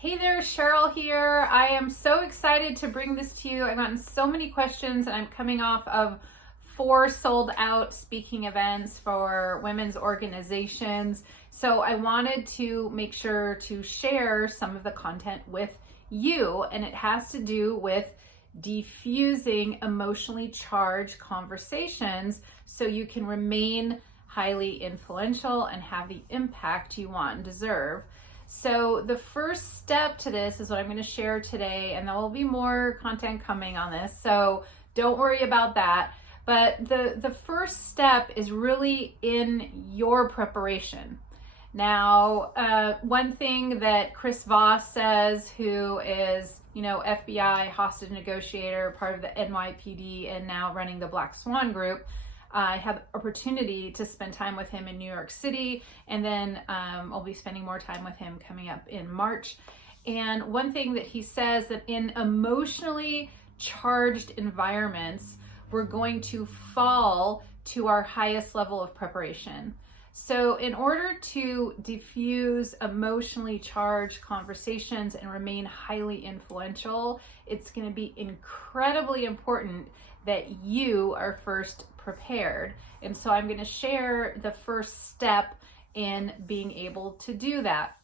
Hey there, Cheryl here. I am so excited to bring this to you. I've gotten so many questions, and I'm coming off of 4 sold out speaking events for women's organizations. So I wanted to make sure to share some of the content with you, and it has to do with defusing emotionally charged conversations so you can remain highly influential and have the impact you want and deserve. So the first step to this is what I'm going to share today, and there will be more content coming on this, so don't worry about that. But the first step is really in your preparation. Now, one thing that Chris Voss says, who is, FBI hostage negotiator, part of the NYPD, and now running the Black Swan Group, I had opportunity to spend time with him in New York City, and then I'll be spending more time with him coming up in March. And one thing that he says, that in emotionally charged environments, we're going to fall to our highest level of preparation. So in order to diffuse emotionally charged conversations and remain highly influential, it's going to be incredibly important that you are first prepared. And so I'm going to share the first step in being able to do that.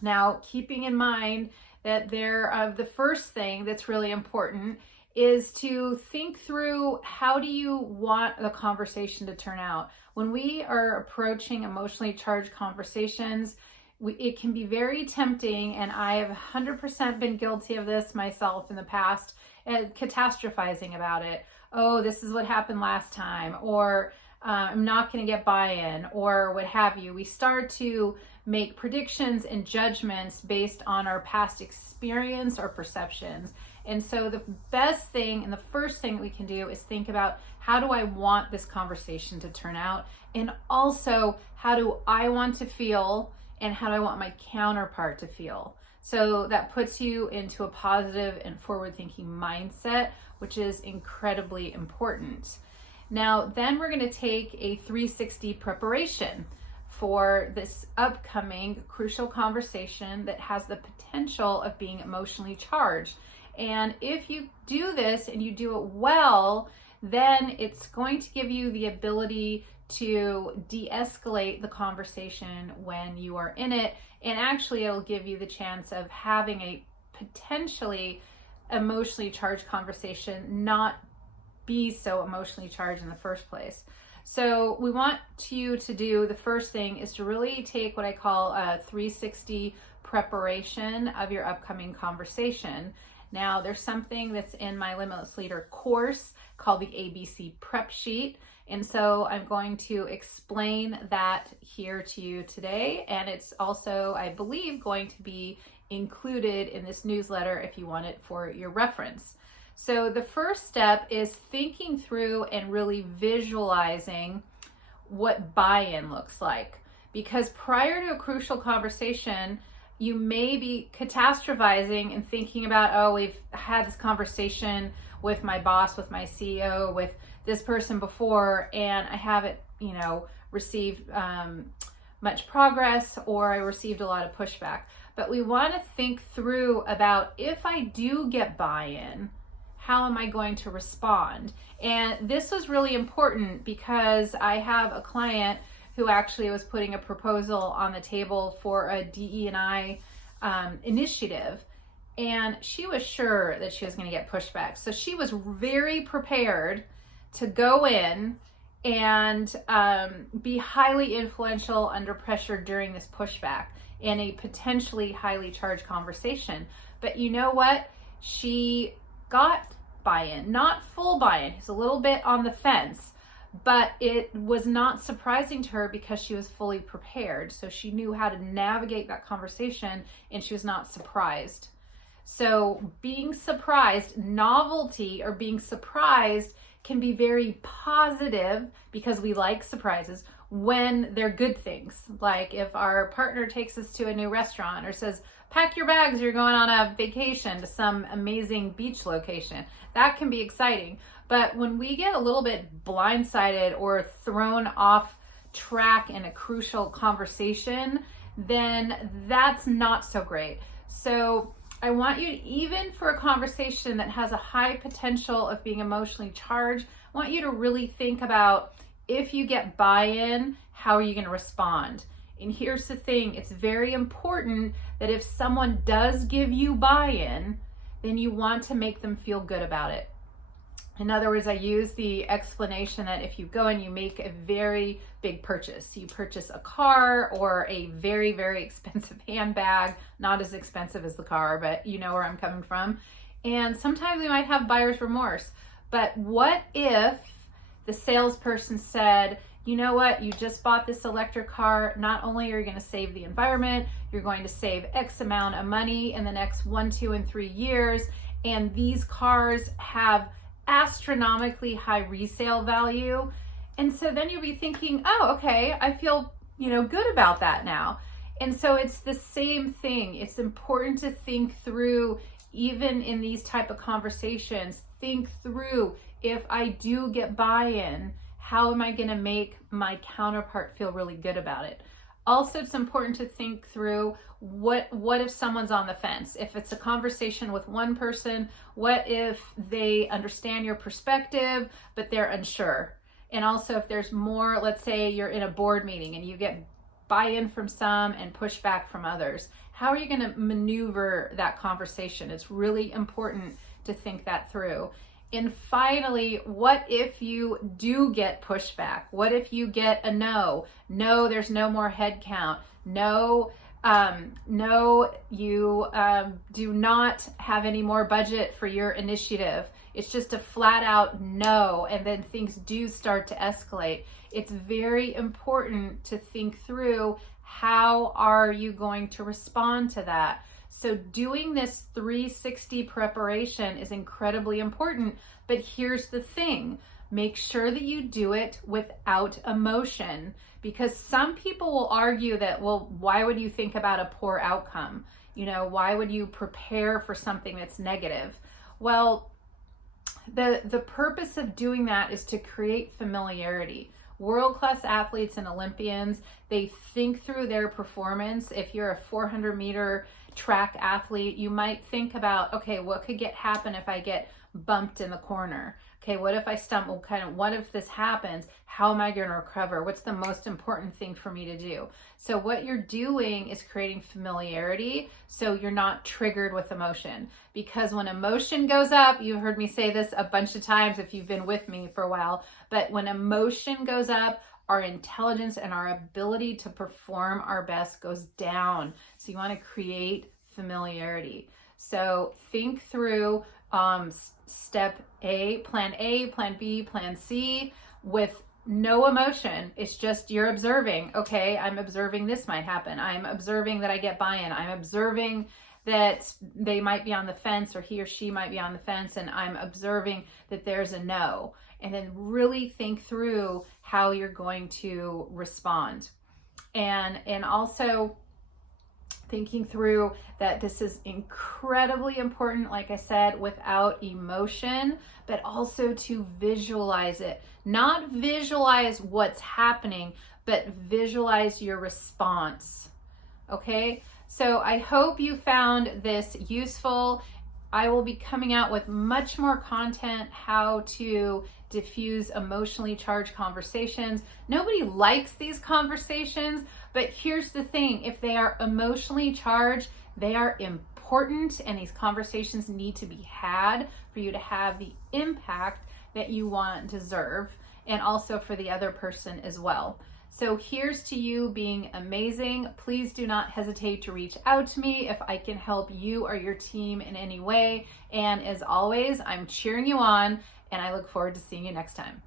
Now, keeping in mind that the first thing that's really important is to think through, how do you want the conversation to turn out? When we are approaching emotionally charged conversations, it can be very tempting, and I have 100% been guilty of this myself in the past, catastrophizing about it. Oh, this is what happened last time, or I'm not going to get buy-in, or what have you. We start to make predictions and judgments based on our past experience or perceptions. And so the best thing and the first thing we can do is think about, how do I want this conversation to turn out? And also, how do I want to feel, and how do I want my counterpart to feel? So that puts you into a positive and forward-thinking mindset, which is incredibly important. Now, then we're going to take a 360 preparation for this upcoming crucial conversation that has the potential of being emotionally charged. And if you do this and you do it well, then it's going to give you the ability to de-escalate the conversation when you are in it. And actually, it'll give you the chance of having a potentially emotionally charged conversation not be so emotionally charged in the first place. So we want you to do, the first thing is to really take what I call a 360 preparation of your upcoming conversation. Now, there's something that's in my Limitless Leader course called the ABC Prep Sheet. And so I'm going to explain that here to you today. And it's also, I believe, going to be included in this newsletter if you want it for your reference. So the first step is thinking through and really visualizing what buy-in looks like. Because prior to a crucial conversation, you may be catastrophizing and thinking about, oh, we've had this conversation with my boss, with my CEO, with this person before, and I haven't, received much progress, or I received a lot of pushback. But we want to think through about, if I do get buy-in, how am I going to respond? And this was really important because I have a client who actually was putting a proposal on the table for a DE&I initiative. And she was sure that she was going to get pushback. So she was very prepared to go in and be highly influential under pressure during this pushback in a potentially highly charged conversation. But you know what? She got buy-in, not full buy-in. It's a little bit on the fence, but it was not surprising to her because she was fully prepared. So she knew how to navigate that conversation, and she was not surprised. So being surprised, novelty, or being surprised can be very positive, because we like surprises when they're good things. Like if our partner takes us to a new restaurant or says, pack your bags, you're going on a vacation to some amazing beach location. That can be exciting. But when we get a little bit blindsided or thrown off track in a crucial conversation, then that's not so great. So I want you to, even for a conversation that has a high potential of being emotionally charged, I want you to really think about, if you get buy-in, how are you going to respond? And here's the thing, it's very important that if someone does give you buy-in, then you want to make them feel good about it. In other words, I use the explanation that if you go and you make a very big purchase, you purchase a car or a very, very expensive handbag, not as expensive as the car, but you know where I'm coming from. And sometimes we might have buyer's remorse. But what if the salesperson said, you know what, you just bought this electric car. Not only are you going to save the environment, you're going to save X amount of money in the next 1, 2, and 3 years. And these cars have astronomically high resale value. And so then you'll be thinking, oh, okay, I feel, good about that now. And so it's the same thing. It's important to think through, even in these type of conversations, think through, if I do get buy-in, how am I going to make my counterpart feel really good about it? Also, it's important to think through, what if someone's on the fence? If it's a conversation with one person, what if they understand your perspective, but they're unsure? And also, if there's more, let's say you're in a board meeting and you get buy-in from some and pushback from others, how are you going to maneuver that conversation? It's really important to think that through. And finally, what if you do get pushback? What if you get a no? No, there's no more head count. No, you do not have any more budget for your initiative. It's just a flat out no, and then things do start to escalate. It's very important to think through, how are you going to respond to that? So doing this 360 preparation is incredibly important, but here's the thing. Make sure that you do it without emotion, because some people will argue that, well, why would you think about a poor outcome? Why would you prepare for something that's negative? Well, the purpose of doing that is to create familiarity. World-class athletes and Olympians, they think through their performance. If you're a 400-meter track athlete, you might think about, okay, what could happen if I get bumped in the corner? Okay, what if I stumble? What if this happens? How am I going to recover? What's the most important thing for me to do? So what you're doing is creating familiarity, so you're not triggered with emotion. Because when emotion goes up, you've heard me say this a bunch of times if you've been with me for a while, but when emotion goes up, our intelligence and our ability to perform our best goes down. So you want to create familiarity. So think through step A, plan B, plan C with no emotion. It's just you're observing. Okay, I'm observing this might happen. I'm observing that I get buy-in. I'm observing that they might be on the fence, or he or she might be on the fence, and I'm observing that there's a no. And then really think through how you're going to respond. And also thinking through that this is incredibly important, like I said, without emotion, but also to visualize it. Not visualize what's happening, but visualize your response. Okay? So I hope you found this useful. I will be coming out with much more content, how to diffuse emotionally charged conversations. Nobody likes these conversations, but here's the thing. If they are emotionally charged, they are important, and these conversations need to be had for you to have the impact that you want and deserve, and also for the other person as well. So here's to you being amazing. Please do not hesitate to reach out to me if I can help you or your team in any way. And as always, I'm cheering you on, and I look forward to seeing you next time.